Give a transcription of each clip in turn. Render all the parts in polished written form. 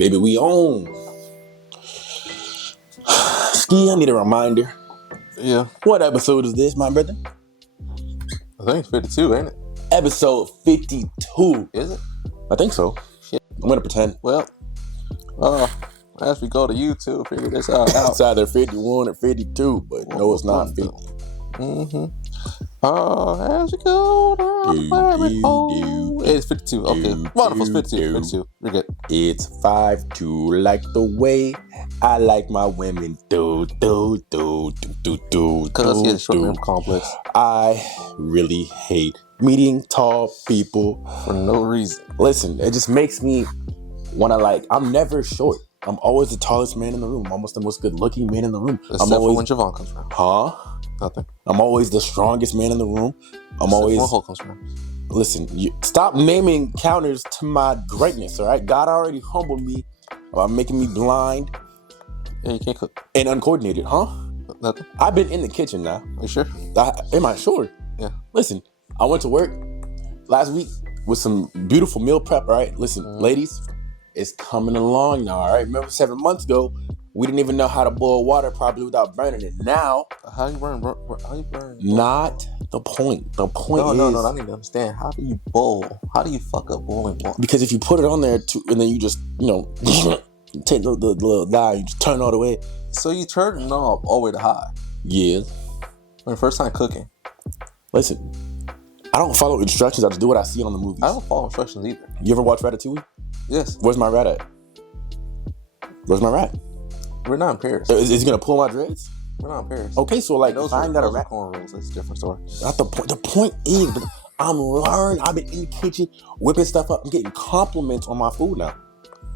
Baby, we on. Ski, I need a reminder. Yeah. What episode is this, my brother? I think it's 52, ain't it? Episode 52. Is it? I think so. Shit. I'm going to pretend. Well, as we go to YouTube, figure this out. It's either 51 or 52, but no, it's not 50. Mm-hmm. As we go down the rabbit hole. It's 52. Okay. Wonderful. It's 52. 52. We're good. It's 5-2, like the way I like my women. Because he has a short member complex. I really hate meeting tall people for no reason. Listen, it just makes me want to I'm never short. I'm always the tallest man in the room. I'm almost the most good-looking man in the room. Except for when Javon comes around. Huh? Nothing. I'm always the strongest man in the room. I'm always. When Hulk comes around. Listen, stop naming counters to my greatness. All right, God already humbled me by making me blind. Yeah, you can't cook. And uncoordinated, huh? Nothing. I've been in the kitchen now. Are you sure? Am I sure? Yeah. Listen, I went to work last week with some beautiful meal prep. All right, listen, ladies, it's coming along now. All right, remember 7 months ago, we didn't even know how to boil water properly without burning it. Now, how you burn? Not the point. The point is... No, I need to understand. How do you boil? How do you fuck up boiling water? Because if you put it on there, and then you just, take the little dial, you just turn all the way. So you turn the knob all the way to high? Yeah. When first time cooking? Listen, I don't follow instructions. I just do what I see on the movies. I don't follow instructions either. You ever watch Ratatouille? Yes. Where's my rat at? Where's my rat? We're not in Paris. Is he gonna pull my dreads? We're not in Paris. Okay, so those I ain't got a rat. Corn rules. That's a different story. Not the point. The point is, I'm learning. I've been in the kitchen whipping stuff up. I'm getting compliments on my food now.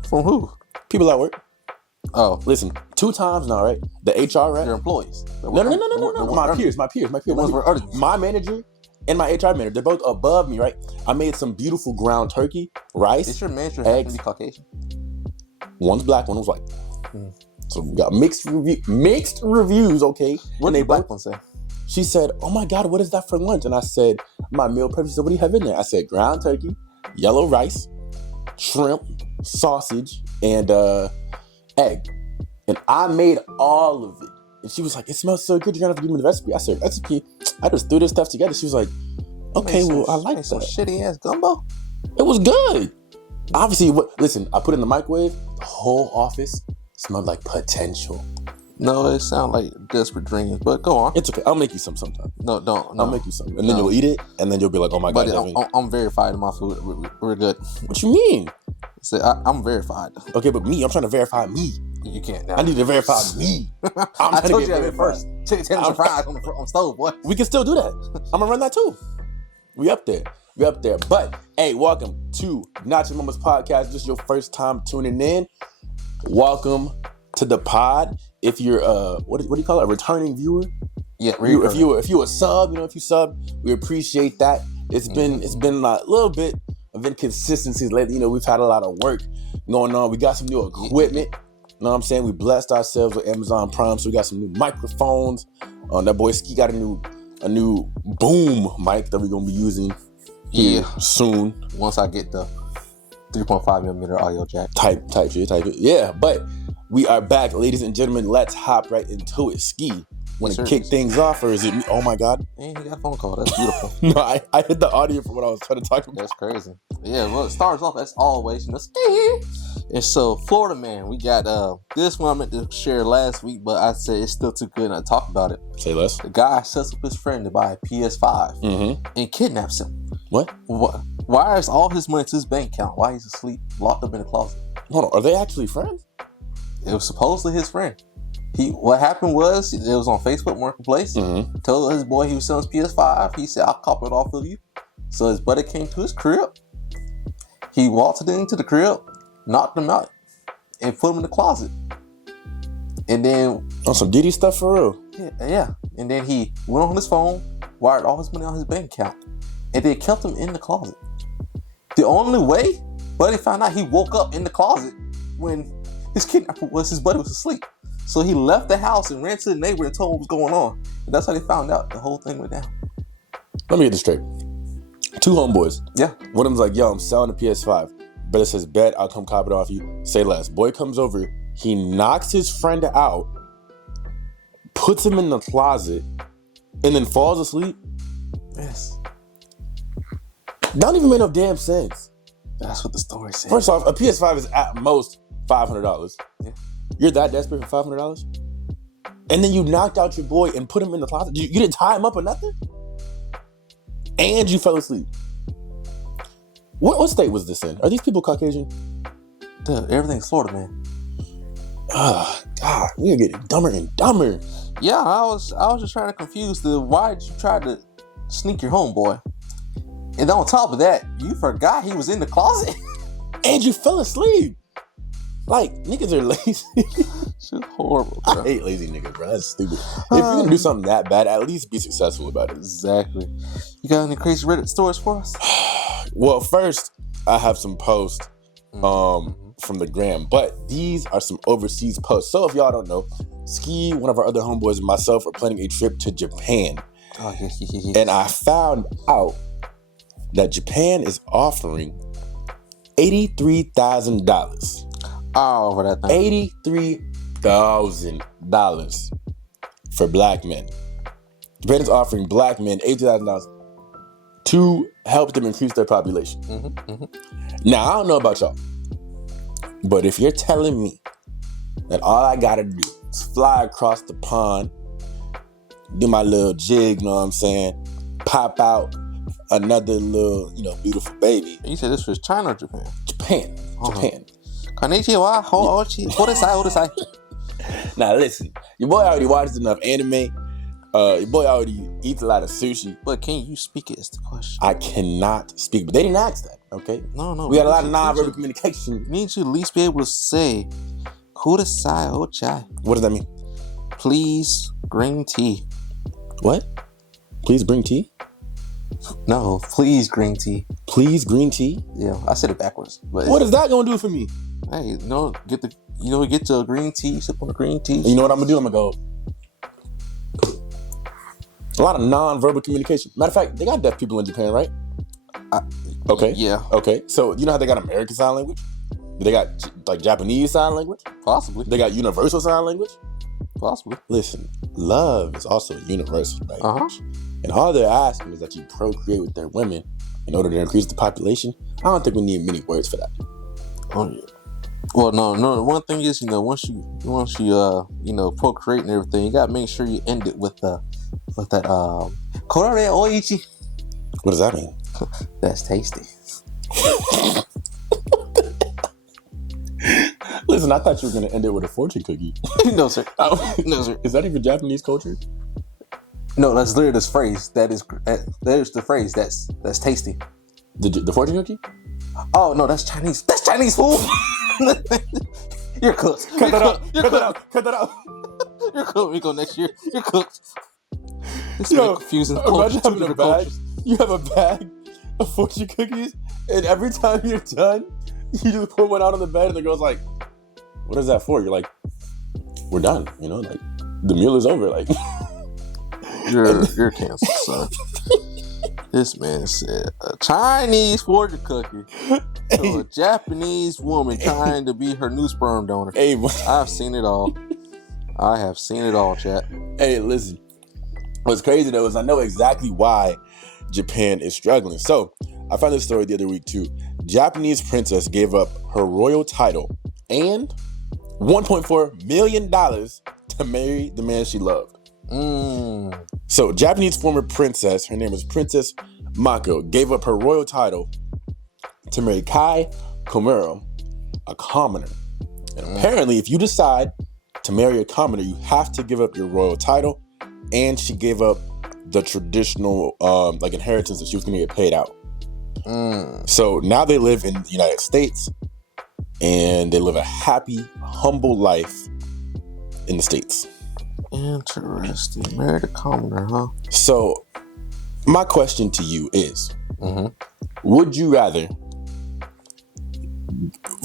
From who? People at work. Oh, listen, 2 times now, right? The HR rep. Your employees. No. My peers. My manager and my HR manager. They're both above me, right? I made some beautiful ground turkey, rice. Is your manager eggs. Be Caucasian? One's black, one was white. So we got mixed reviews, okay? What did the black one say? She said, "Oh my God, what is that for lunch?" And I said, "My meal prep." She said, "What do you have in there?" I said, "Ground turkey, yellow rice, shrimp, sausage, and egg." And I made all of it. And she was like, "It smells so good. You're gonna have to give me the recipe." I said, "Recipe? I just threw this stuff together." She was like, "Okay, well, I like some that." shitty ass gumbo. It was good. Obviously, listen, I put it in the microwave. The whole office smelled like potential. No, it sounds like desperate dreams, but go on. It's okay. I'll make you some sometime. No, don't. I'll make you some. And then you'll eat it, and then you'll be like, "Oh my God." I'm verified in my food. We're good. What you mean? So I'm verified. Okay, but me, I'm trying to verify me. You can't now. I need to verify me. I told you that first. Chicken tenders and fries on the stove, boy. We can still do that. I'm going to run that too. We up there. But, hey, welcome to Not Your Mama's Podcast. This is your first time tuning in. Welcome to the pod. If you're what do you call it? A returning viewer? Yeah, if you a sub, if you sub, we appreciate that. It's been a little bit of inconsistencies lately. We've had a lot of work going on. We got some new equipment. You know what I'm saying? We blessed ourselves with Amazon Prime, so we got some new microphones. That boy Ski got a new boom mic that we're gonna be using here soon. Once I get the 3.5 millimeter audio jack. Type it. Yeah, but we are back, ladies and gentlemen. Let's hop right into it. Ski, want to kick things off, or is it me? Oh my God! Man, he got a phone call. That's beautiful. No, I hit the audio for what I was trying to talk about. That's crazy. Yeah, well, it starts off as always. And so, Florida man, we got this one I meant to share last week, but I said it's still too good to talk about it. Say less. The guy sets up his friend to buy a PS5 and kidnaps him. What? Wires all his money to his bank account while he's asleep, locked up in a closet. Hold on, are they actually friends? It was supposedly his friend. What happened was, it was on Facebook Marketplace. Told his boy he was selling his PS5. He said, "I'll copy it off of you." So his buddy came to his crib. He walked into the crib, knocked him out, and put him in the closet. And then... on some Diddy stuff for real? Yeah. And then he went on his phone, wired all his money on his bank account, and then kept him in the closet. The only way Buddy found out, he woke up in the closet when his kidnapper his buddy was asleep. So he left the house and ran to the neighbor and told him what was going on. And that's how they found out the whole thing went down. Let me get this straight. 2 homeboys. Yeah. One of them's like, "Yo, I'm selling the PS5. Brother says, bet, I'll come cop it off you. Say less. Boy comes over. He knocks his friend out, puts him in the closet, and then falls asleep. Yes. Don't even make no damn sense. That's what the story said. First off, a PS5 is at most $500. Yeah. You're that desperate for $500? And then you knocked out your boy and put him in the closet. You didn't tie him up or nothing? And you fell asleep. What state was this in? Are these people Caucasian? Dude, everything's Florida, man. God, we are getting dumber and dumber. Yeah, I was just trying to confuse why did you try to sneak your homeboy? And on top of that, you forgot he was in the closet. And you fell asleep. Like, niggas are lazy. Shit horrible, bro. I hate lazy niggas, bro. That's stupid. If you're gonna do something that bad, at least be successful about it. Exactly. You got any crazy Reddit stories for us? Well, first, I have some posts from the gram, but these are some overseas posts. So if y'all don't know, Ski, one of our other homeboys, and myself are planning a trip to Japan. Oh, yeah. And I found out that Japan is offering $83,000. Oh, for that thing. $83,000 for black men. Japan is offering black men $80,000 to help them increase their population. Now, I don't know about y'all, but if you're telling me that all I gotta do is fly across the pond, do my little jig, you know what I'm saying, pop out another little, beautiful baby. You said this was China or Japan? Japan. Konichiwa, hodesai. Now listen, your boy already watched enough anime. Your boy already eats a lot of sushi. But can you speak it is the question. I cannot speak, but they didn't ask that, okay? No. We had a lot of non-verbal communication. Need you at least be able to say, hodesai ochai. What does that mean? Please, green tea. What? Please bring tea? No, please, green tea. Please, green tea? Yeah, I said it backwards. But what is that gonna do for me? Hey, get the green tea, sip on the green tea. And you know what I'm gonna do? I'm gonna go. A lot of non-verbal communication. Matter of fact, they got deaf people in Japan, right? Okay. Yeah. Okay. So you know how they got American Sign Language? They got like Japanese Sign Language? Possibly. They got Universal Sign Language? Possibly. Listen, love is also universal language. And all they're asking is that you procreate with their women in order to increase the population. I don't think we need many words for that. Oh yeah. Well, no. One thing is, once you procreate and everything, you gotta make sure you end it with that korore oichi. What does that mean? That's tasty. Listen, I thought you were gonna end it with a fortune cookie. No, sir. No, sir. Is that even Japanese culture? No, that's literally this phrase. There's the phrase that's tasty. The fortune cookie? Oh no, that's Chinese. That's Chinese food. You're cooked. Cut that out. You're cooked. We go next year. You're cooked. It's confusing. Imagine having a bag. You have a bag of fortune cookies, and every time you're done, you just put one out on the bed, and the girl's like, "What is that for?" You're like, "We're done." Like the meal is over. Like you're canceled, son. This man said a Chinese fortune cookie to a Japanese woman trying to be her new sperm donor. Hey, I've seen it all. I have seen it all, chat. Hey, listen. What's crazy though is I know exactly why Japan is struggling. So I found this story the other week too. Japanese princess gave up her royal title and $1.4 million to marry the man she loved. So Japanese former princess, her name is Princess Mako, gave up her royal title to marry Kai Komuro, a commoner. And apparently, if you decide to marry a commoner, you have to give up your royal title, and she gave up the traditional inheritance that she was going to get paid out. So now they live in the United States, and they live a happy, humble life in the States. Interesting. Married a commoner, huh? So my question to you is, would you rather,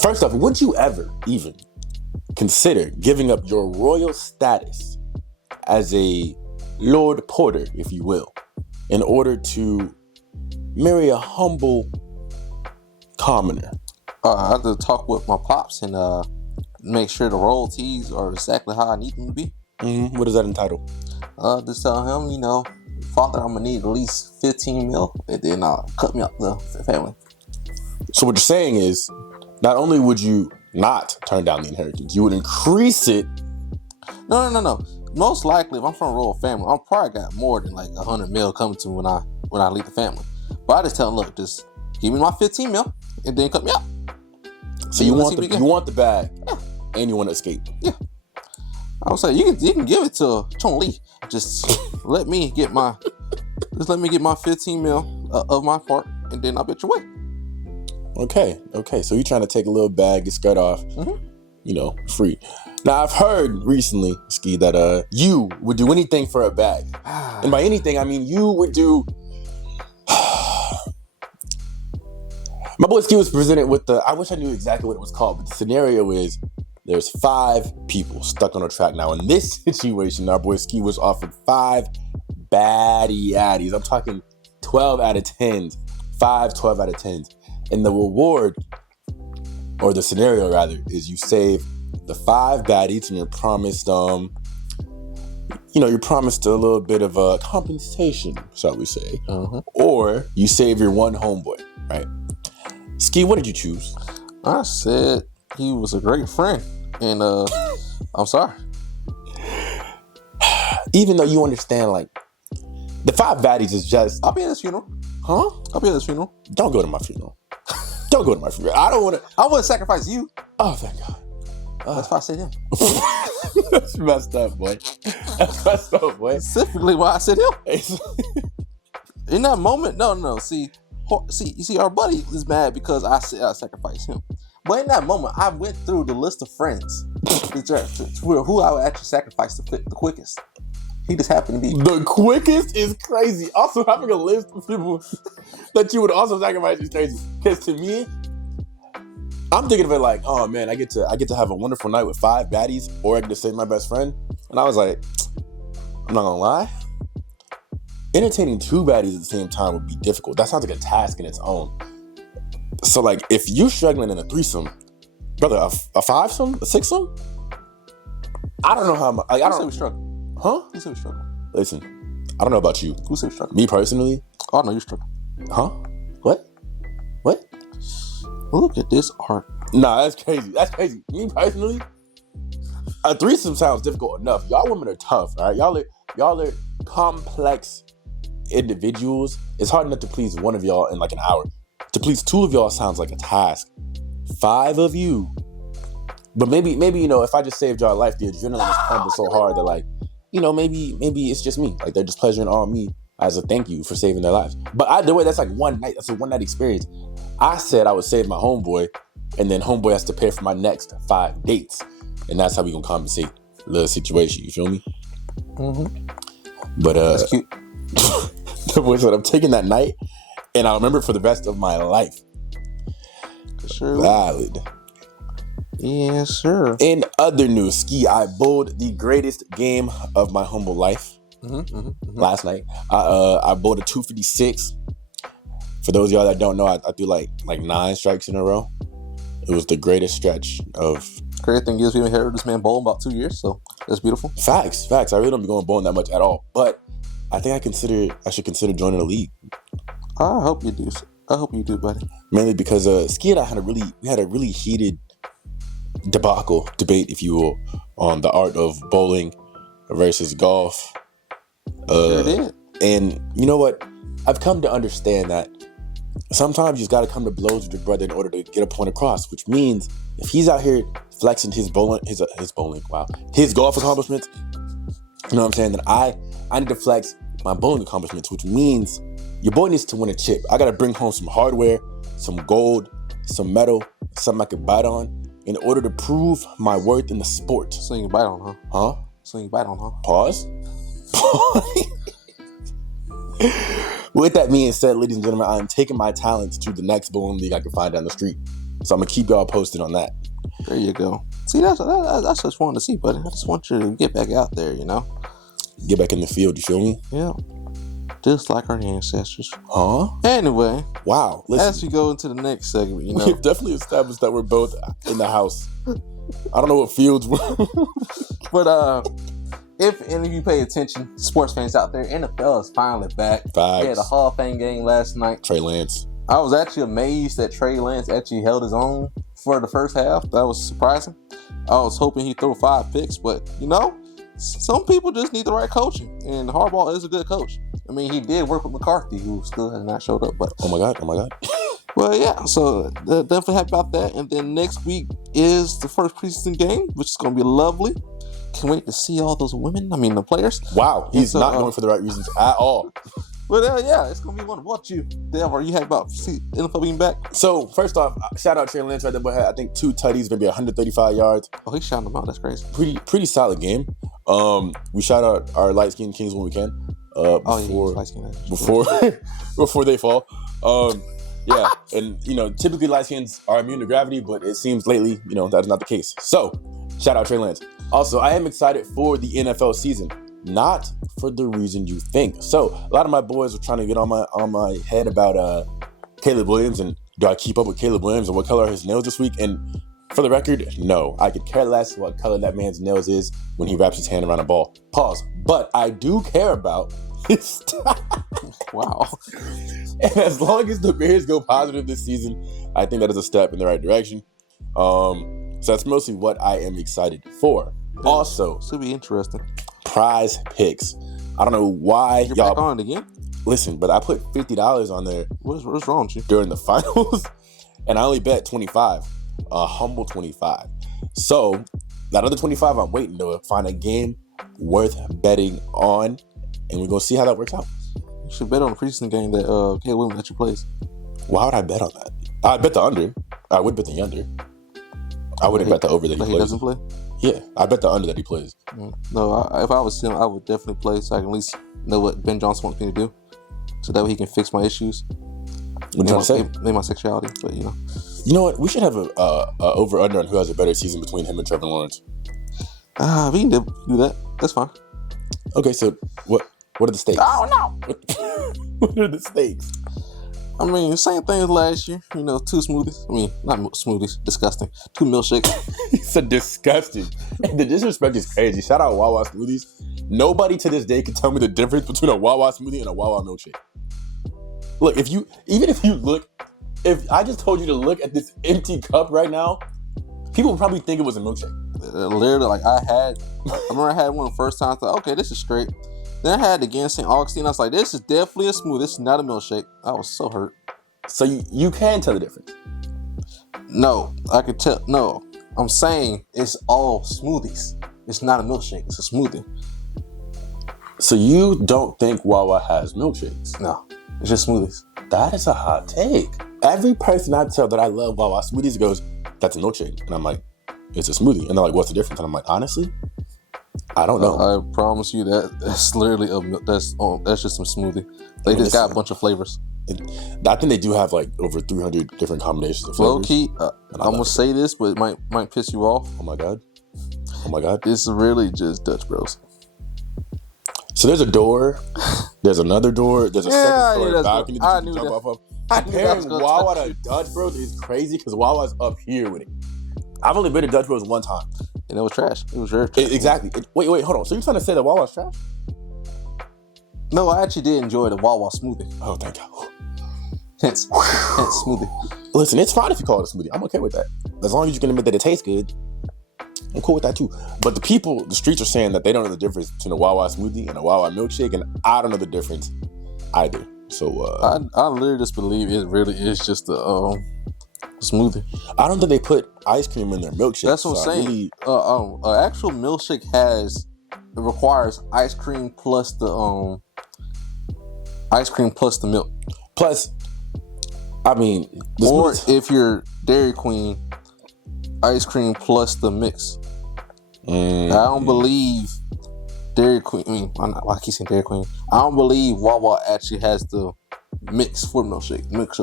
first off, would you ever even consider giving up your royal status as a Lord Porter, if you will, in order to marry a humble commoner? I have to talk with my pops and make sure the royalties are exactly how I need them to be. Mm-hmm. What does that entitle? Just tell him, Father, I'm gonna need at least 15 mil, and then cut me up the family. So what you're saying is, not only would you not turn down the inheritance, you would increase it. No. Most likely, if I'm from a royal family, I'm probably got more than like 100 mil coming to me when I leave the family. But I just tell them, look, just give me my 15 mil, and then cut me up. So you want the bag, yeah, and you want to escape. Yeah. I would say you can give it to Chong Li. Just let me get my 15 mil of my part, and then I'll bet your way. Okay. So you're trying to take a little bag, get skirt off, free. Now I've heard recently, Ski, that you would do anything for a bag, and by anything I mean you would do. My boy Ski was presented with I wish I knew exactly what it was called, but the scenario is there's 5 people stuck on a track. Now in this situation, our boy Ski was offered 5 baddie addies. I'm talking 12 out of 10s, 5 12 out of 10s. And the reward, or the scenario rather, is you save the 5 baddies and you're promised, you're promised a little bit of a compensation, shall we say. Uh-huh. Or you save your one homeboy, right? Ski, what did you choose? I said he was a great friend, and I'm sorry. Even though you understand, like, the 5 baddies is just... I'll be at his funeral. Huh? I'll be at his funeral. Don't go to my funeral. Don't go to my funeral. I wouldn't sacrifice you. Oh, thank God. That's why I said him. That's messed up, boy. That's messed up, boy. Specifically why I said him. In that moment, no. See, our buddy is mad because I said I sacrificed him. But in that moment, I went through the list of friends who I would actually sacrifice the quickest. He just happened to be the quickest is crazy. Also, having a list of people that you would also sacrifice is crazy. Because to me, I'm thinking of it like, oh man, I get to have a wonderful night with 5 baddies, or I get to save my best friend. And I was like, I'm not gonna lie, entertaining 2 baddies at the same time would be difficult. That sounds like a task in its own. So like, if you're struggling in a threesome, brother, a 5-some, a 6-some, I don't know how much. Like, I don't. Who said we struggle? Huh? Who said we struggle? Listen, I don't know about you. Who said we struggle? Me personally. Oh no, you struggle. Huh? What? Look at this art. Nah, that's crazy. Me personally, a threesome sounds difficult enough. Y'all women are tough, all right? Y'all are complex individuals. It's hard enough to please one of y'all in like an hour. To please 2 of y'all sounds like a task. 5 of you. But maybe if I just saved y'all life, the adrenaline is pumping so hard that like, maybe it's just me. Like they're just pleasuring on me as a thank you for saving their lives. But either way, that's like one night. That's a one night experience. I said I would save my homeboy, and then homeboy has to pay for my next 5 dates, and that's how we gonna compensate the situation. You feel me? Mm-hmm. But that's cute. The boy said I'm taking that night, and I'll remember it for the rest of my life. Sure. Valid. Yeah, sure. In other news, Ski, I bowled the greatest game of my humble life last night. I bowled a 256. For those of y'all that don't know, I threw like 9 strikes in a row. It was the greatest stretch of... Great thing is we haven't heard this man bowl in about 2 years, so that's beautiful. Facts. I really don't be going bowling that much at all. But I think I should consider joining a league. I hope you do. I hope you do, buddy. Mainly because Ski and I had a really heated debate, if you will, on the art of bowling versus golf. Sure did. And you know what? I've come to understand that sometimes you just got to come to blows with your brother in order to get a point across, which means if he's out here flexing his golf accomplishments, you know what I'm saying, then I need to flex my bowling accomplishments, which means your boy needs to win a chip. I got to bring home some hardware, some gold, some metal, something I could bite on in order to prove my worth in the sport. So you can bite on, huh? Huh? So you can bite on, huh? Pause. With that being said, ladies and gentlemen, I am taking my talents to the next bowling league I can find down the street. So I'm going to keep y'all posted on that. There you go. See, that's just fun to see, buddy. I just want you to get back out there, Get back in the field, you feel me? Yeah. Just like our ancestors. Huh? Anyway. Wow. As we go into the next segment, you know. We've definitely established that we're both in the house. I don't know what fields we're... But if any of you pay attention, sports fans out there, NFL is finally back. Facts. He had a Hall of Fame game last night. Trey Lance. I was actually amazed that Trey Lance actually held his own for the first half. That was surprising. I was hoping he'd throw 5 picks, but, you know, some people just need the right coaching, and Harbaugh is a good coach. I mean, he did work with McCarthy, who still has not showed up. But Oh my God. Well, yeah, so definitely happy about that. And then next week is the first preseason game, which is going to be lovely. Can't wait to see all those women. I mean, the players. Wow, he's not going for the right reasons at all. But yeah, it's going to be wonderful. What about you, Dev? Are you happy about NFL being back? So, first off, shout out Trey Lance right there. Boy had, I think, 2 tutties, maybe 135 yards. Oh, he's shouting them out. That's crazy. Pretty solid game. We shout out our light-skinned kings when we can. Before they fall. Yeah, and, you know, typically light-skins are immune to gravity, but it seems lately, you know, that's not the case. So, shout out Trey Lance. Also, I am excited for the NFL season. Not for the reason you think. So a lot of my boys were trying to get on my head about Caleb Williams and do I keep up with Caleb Williams and what color are his nails this week? And for the record, no. I could care less what color that man's nails is when he wraps his hand around a ball. Pause. But I do care about his style. Wow. And as long as the Bears go positive this season, I think that is a step in the right direction. So that's mostly what I am excited for. Also, this will be interesting. Prize picks. I don't know why You're y'all back on it again. Listen, but I put $50 on there. What's wrong with you? During the finals, and I only bet 25, a humble 25. So that other 25, I'm waiting to find a game worth betting on, and we're gonna see how that works out. You should bet on the preseason game that Caleb Williams let you plays. Why would I bet on that? I'd bet the under. I would bet the under. I wouldn't bet the over that he plays. He doesn't play? Yeah, I bet the under that he plays. No, if I was him, I would definitely play so I can at least know what Ben Johnson wants me to do, so that way he can fix my issues. What you trying to say? Maybe my sexuality, but you know. You know what? We should have a over under on who has a better season between him and Trevor Lawrence. We can do that. That's fine. Okay, so what are the stakes? Oh no! What are the stakes? I mean, same thing as last year. You know, 2 smoothies. I mean, not smoothies. Disgusting. 2 milkshakes. He said disgusting. And the disrespect is crazy. Shout out Wawa smoothies. Nobody to this day can tell me the difference between a Wawa smoothie and a Wawa milkshake. Look, if I just told you to look at this empty cup right now, people would probably think it was a milkshake. Literally, like I remember I had one the first time. I thought, okay, this is straight. Then I had it again St. Augustine. I was like, this is definitely a smoothie. This is not a milkshake. I was so hurt. So you can tell the difference? No, I could tell. No, I'm saying it's all smoothies. It's not a milkshake. It's a smoothie. So you don't think Wawa has milkshakes? No, it's just smoothies. That is a hot take. Every person I tell that I love Wawa smoothies goes, that's a milkshake. And I'm like, it's a smoothie. And they're like, what's the difference? And I'm like, honestly, I don't know. I promise you that's literally that's just some smoothie. They just got a bunch of flavors. I think they do have like over 300 different combinations of flavors. Low key, I'm gonna say this, but it might piss you off. Oh my god! It's really just Dutch Bros. So there's a door, there's another door, there's a second story balcony that you can jump off of. Comparing Wawa to Dutch Bros is crazy because Wawa's up here with it. I've only been to Dutch Bros one time. And it was trash. It was very trash. Exactly. Wait, hold on. So you're trying to say that Wawa's trash? No, I actually did enjoy the Wawa smoothie. Oh, thank God. Hence smoothie. Listen, it's fine if you call it a smoothie. I'm okay with that. As long as you can admit that it tastes good, I'm cool with that too. But the streets are saying that they don't know the difference between a Wawa smoothie and a Wawa milkshake, and I don't know the difference either. So I literally just believe it really is just a smoothie. I don't think they put ice cream in their milkshake. That's what I'm saying. Actual milkshake requires ice cream plus the milk. Plus, I mean, or if you're Dairy Queen, ice cream plus the mix. I don't believe Dairy Queen. I keep saying Dairy Queen. I don't believe Wawa actually has the mix for milkshake mix.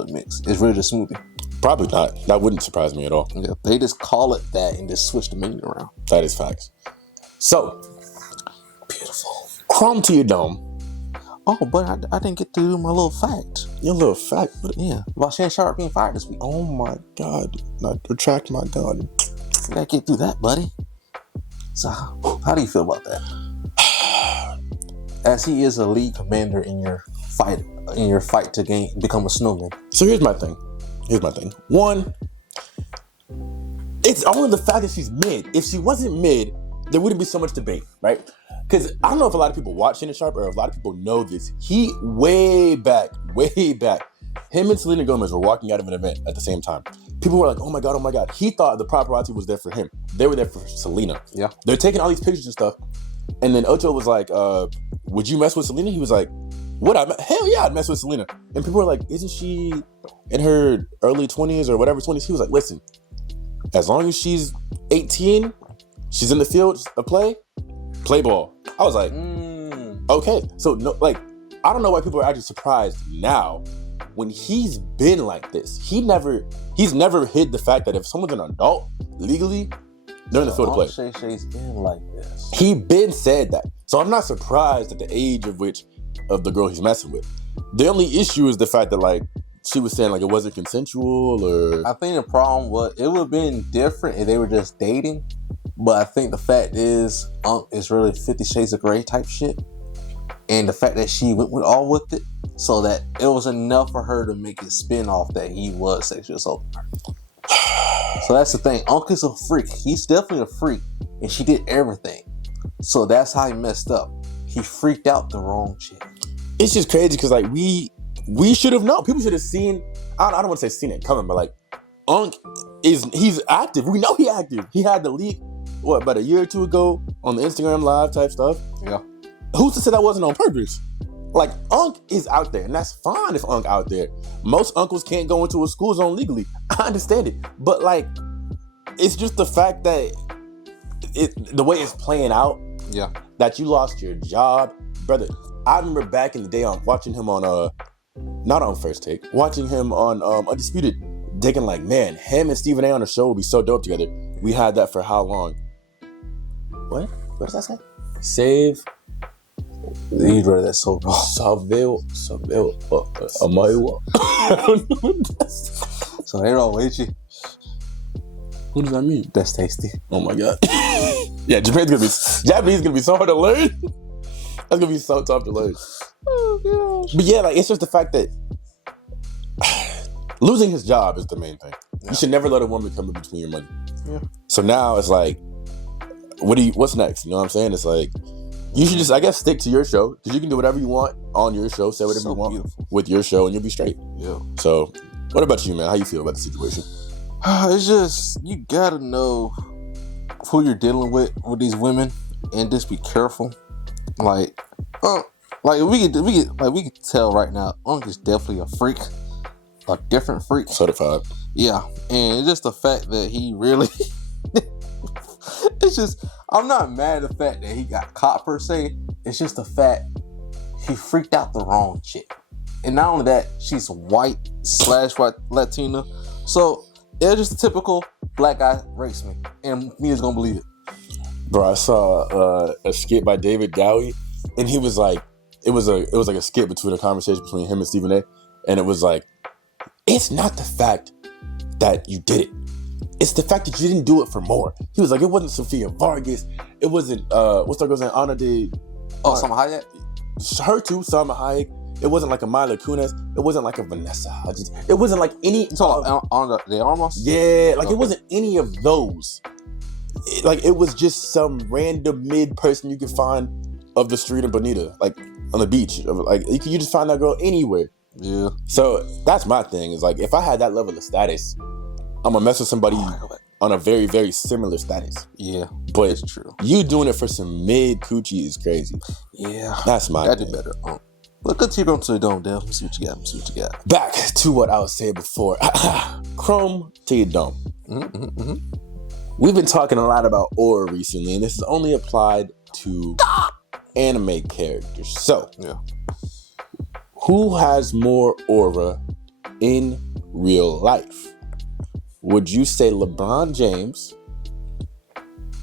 It's really just smoothie. Probably not. That wouldn't surprise me at all. Yeah, they just call it that and just switch the menu around. That is facts. So, beautiful. Chrome to your dome. Oh, but I didn't get to do my little fact. Your little fact. Yeah, about Shannon Sharp being fired this week. Oh my God. Not retract my gun. You gotta get through that, buddy. So, how do you feel about that? As he is a lead commander in your fight to become a snowman. So here's my thing. One, it's only the fact that she's mid. If she wasn't mid, there wouldn't be so much debate, right? Because I don't know if a lot of people watch Shannon Sharp or if a lot of people know this. He way back, him and Selena Gomez were walking out of an event at the same time. People were like, oh my God. He thought the paparazzi was there for him. They were there for Selena. Yeah. They're taking all these pictures and stuff. And then Ocho was like, would you mess with Selena? He was like, what? Hell yeah, I'd mess with Selena. And people were like, isn't she in her early 20s or whatever 20s? He was like, listen, as long as she's 18, she's in the field of play ball. I was like, okay. So no, like, I don't know why people are actually surprised now when he's been like this. He's never hid the fact that if someone's an adult legally, they're in the field of play. Shay's been like this. He been said that. So I'm not surprised at the age of the girl he's messing with. The only issue is the fact that like she was saying like it wasn't consensual or. I think the problem was it would have been different if they were just dating. But I think the fact is Unc is really 50 Shades of Grey type shit. And the fact that she went all with it so that it was enough for her to make it spin off that he was sexually assaulting her. So that's the thing. Unc is a freak. He's definitely a freak. And she did everything. So that's how he messed up. He freaked out the wrong chick. It's just crazy because like we should have known. People should have seen. I don't want to say seen it coming, but like Unc he's active. We know he's active. He had the leak about a year or two ago on the Instagram live type stuff. Yeah. Who's to say that wasn't on purpose? Like Unc is out there, and that's fine if Unc out there. Most uncles can't go into a school zone legally. I understand it, but like it's just the fact that the way it's playing out. Yeah. That you lost your job, brother. I remember back in the day on watching him on not on First Take, watching him on Undisputed, thinking like, man, him and Stephen A on the show would be so dope together. We had that for how long? What does that say? Save. You read that so wrong. Amaewa. So they're all with you. What does that mean? That's tasty. Oh my God. Yeah, Japanese gonna be so hard to learn. That's gonna be so tough to learn. Oh gosh. But yeah, like it's just the fact that losing his job is the main thing. Yeah. You should never let a woman come in between your money. Yeah. So now it's like, what's next? You know what I'm saying? It's like you should just, I guess, stick to your show because you can do whatever you want on your show, say whatever you want with your show, and you'll be straight. Yeah. So, what about you, man? How you feel about the situation? It's just you gotta know who you're dealing with these women, and just be careful. Like we could tell right now, Unc is definitely a freak, a different freak, certified. Yeah, and it's just the fact that he really. It's just I'm not mad at the fact that he got caught per se. It's just the fact he freaked out the wrong chick, and not only that, she's white / Latina, so. It's just a typical black guy rapes me, and me is gonna believe it. Bro, I saw a skit by David Gowie, and he was like, it was like a skit between a conversation between him and Stephen A. And it was like, it's not the fact that you did it. It's the fact that you didn't do it for more. He was like, it wasn't Sofia Vargas. It wasn't, what's that girl's name? Anna de... Oh, Salma Hayek? Her too, Salma Hayek. It wasn't like a Mila Kunis. It wasn't like a Vanessa Hudgens. It wasn't like any... on the Armas? Yeah, like it wasn't any of those. It was just some random mid person you could find of the street in Bonita, like on the beach. Like you just find that girl anywhere. Yeah. So that's my thing. Is like if I had that level of status, I'm gonna mess with somebody on a very, very similar status. Yeah, but it's true. You doing it for some mid coochie is crazy. Yeah, that's my. I did better. But continue on to the dome, Dale. Let's see what you got. Back to what I was saying before. Chrome to your dome. We've been talking a lot about aura recently, and this is only applied to anime characters. So, who has more aura in real life? Would you say LeBron James